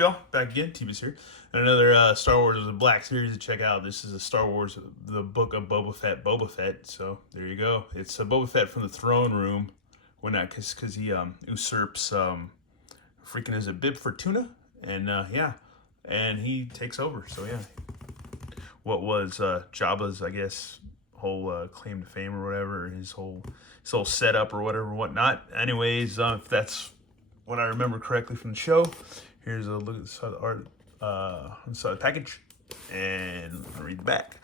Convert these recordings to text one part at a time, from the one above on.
Y'all, back again. T-Biz here. And another Star Wars The Black Series to check out. This is a Star Wars, the book of Boba Fett. So there you go. It's a Boba Fett from the throne room. When not, because he usurps freaking is it Bib Fortuna, and yeah, and he takes over. So yeah, what was Jabba's, I guess, whole claim to fame or whatever, his whole setup or whatever, whatnot. Anyways, if that's what I remember correctly from the show, here's a look at the side of the art, inside the package, and I'll read the back.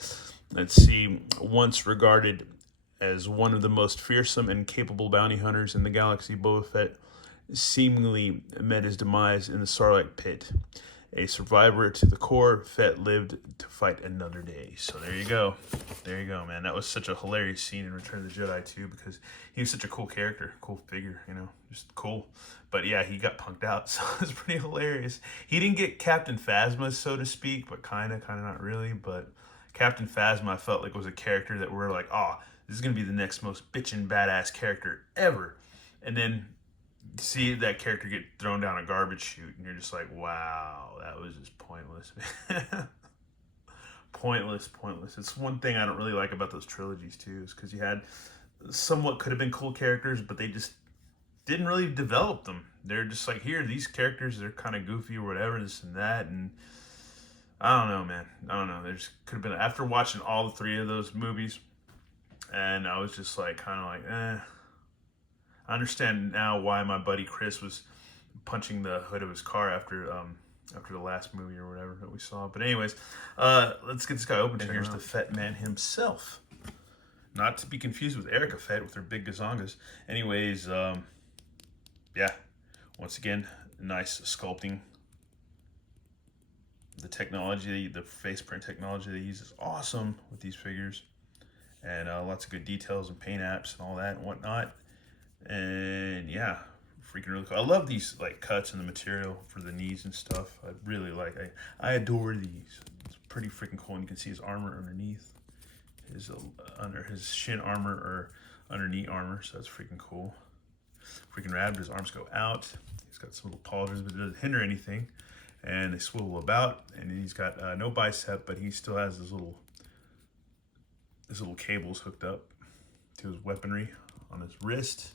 Let's see. Once regarded as one of the most fearsome and capable bounty hunters in the galaxy, Boba Fett seemingly met his demise in the Starlight Pit. A survivor to the core, Fett lived to fight another day. So there you go. There you go, man. That was such a hilarious scene in Return of the Jedi, too, because he was such a cool character, cool figure, you know, just cool. But yeah, he got punked out, so it was pretty hilarious. He didn't get Captain Phasma, so to speak, but kind of not really. But Captain Phasma, I felt like was a character that we're like, oh, this is going to be the next most bitchin' badass character ever. And then see that character get thrown down a garbage chute, and you're just like, wow, that was just pointless. Pointless. It's one thing I don't really like about those trilogies too, is because you had somewhat could have been cool characters, but they just didn't really develop them. They're just like, here, these characters, they're kind of goofy or whatever, this and that, and I don't know, man. I don't know. There just could have been, after watching all three of those movies, and I was just like, kind of like, I understand now why my buddy Chris was punching the hood of his car after the last movie or whatever that we saw. But anyways, let's get this guy open. And here's the Fett man himself. Not to be confused with Erica Fett with her big gazongas. Anyways, yeah. Once again, nice sculpting. The technology, the face print technology they use is awesome with these figures. And lots of good details and paint apps and all that and whatnot. And yeah, freaking really cool. I love these like cuts in the material for the knees and stuff. I really like. I adore these. It's pretty freaking cool. And you can see his armor underneath, his under his shin armor or underneath armor. So that's freaking cool. Freaking rad. But his arms go out. He's got some little polishers, but it doesn't hinder anything. And they swivel about. And he's got no bicep, but he still has his little cables hooked up to his weaponry on his wrist.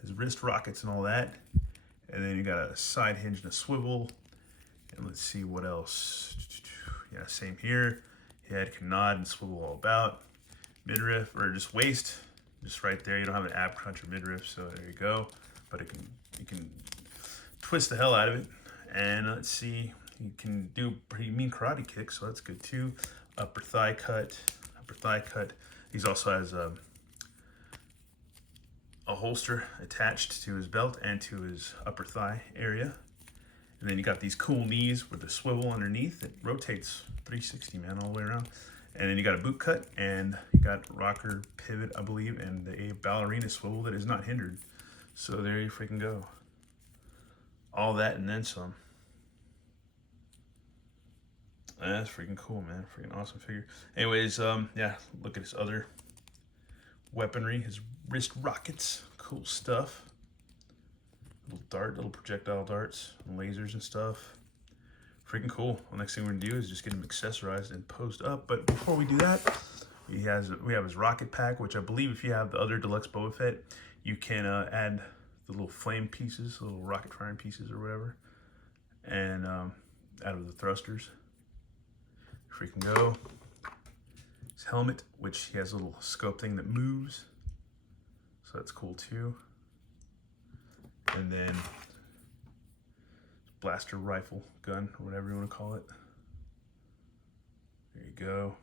His wrist rockets and all that. And then you got a side hinge and a swivel. And let's see what else. Yeah, same here. Head can nod and swivel all about. Midriff, or just waist, just right there. You don't have an ab crunch or midriff, so there you go. But you can twist the hell out of it. And let's see, you can do pretty mean karate kicks, so that's good too. Upper thigh cut. He also has a holster attached to his belt and to his upper thigh area. And then you got these cool knees with a swivel underneath. It rotates 360, man, all the way around. And then you got a boot cut, and you got rocker pivot, I believe, and a ballerina swivel that is not hindered. So there you freaking go. All that and then some. That's freaking cool, man. Freaking awesome figure. Anyways, yeah, look at his other weaponry, his wrist rockets, cool stuff. Little projectile darts, and lasers and stuff. Freaking cool. Well, next thing we're gonna do is just get him accessorized and posed up. But before we do that, we have his rocket pack, which I believe if you have the other deluxe Boba Fett, you can add the little flame pieces, little rocket firing pieces or whatever, and out of the thrusters. Freaking go. His helmet, which he has a little scope thing that moves, so that's cool too. And then blaster rifle gun, or whatever you want to call it. There you go.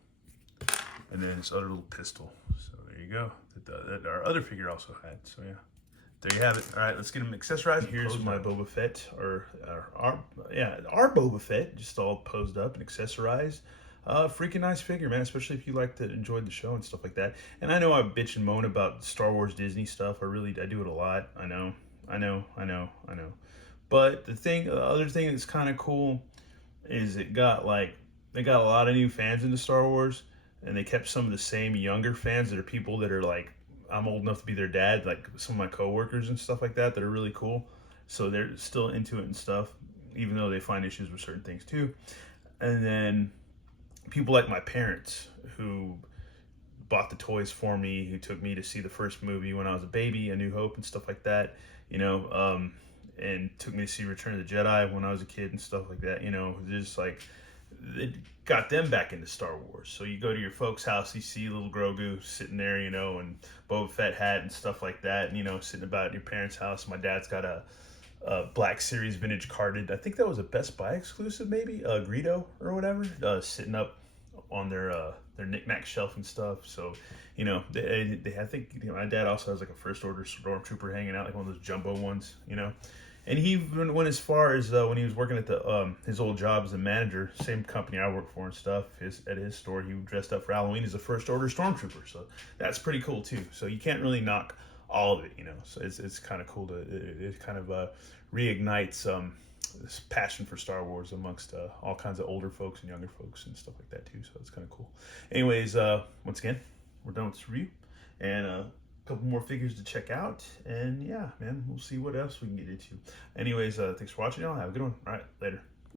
And then this other little pistol. So there you go. That our other figure also had. So yeah, there you have it. All right, let's get him accessorized. Here's my Boba Fett, or our Boba Fett, just all posed up and accessorized. Freaking nice figure, man, especially if you enjoyed the show and stuff like that. And I know I bitch and moan about Star Wars Disney stuff. I do it a lot. I know. But the other thing that's kind of cool is they got a lot of new fans into Star Wars, and they kept some of the same younger fans that are people that are like, I'm old enough to be their dad, like some of my coworkers and stuff like that are really cool. So they're still into it and stuff. even though they find issues with certain things too. And then people like my parents who bought the toys for me, who took me to see the first movie when I was a baby, A New Hope and stuff like that, you know, and took me to see Return of the Jedi when I was a kid and stuff like that, you know, just like it got them back into Star Wars. So you go to your folks' house, you see little Grogu sitting there, you know, and Boba Fett hat and stuff like that, and, you know, sitting about at your parents' house. My dad's got a Black Series vintage carded. I think that was a Best Buy exclusive, maybe Greedo or whatever, sitting up on their knickknack shelf and stuff. So, you know, they I think, you know, my dad also has like a First Order Stormtrooper hanging out, like one of those jumbo ones, you know. And he went as far as when he was working at the his old job as a manager, same company I work for and stuff. At his store, he dressed up for Halloween as a First Order Stormtrooper. So that's pretty cool too. So you can't really knock all of it, you know. So it's kind of cool to it kind of reignites this passion for Star Wars amongst all kinds of older folks and younger folks and stuff like that too. So it's kind of cool. Anyways, once again, we're done with this review, and couple more figures to check out, and yeah, man, we'll see what else we can get into. Anyways, thanks for watching, y'all. Have a good one. All right, later.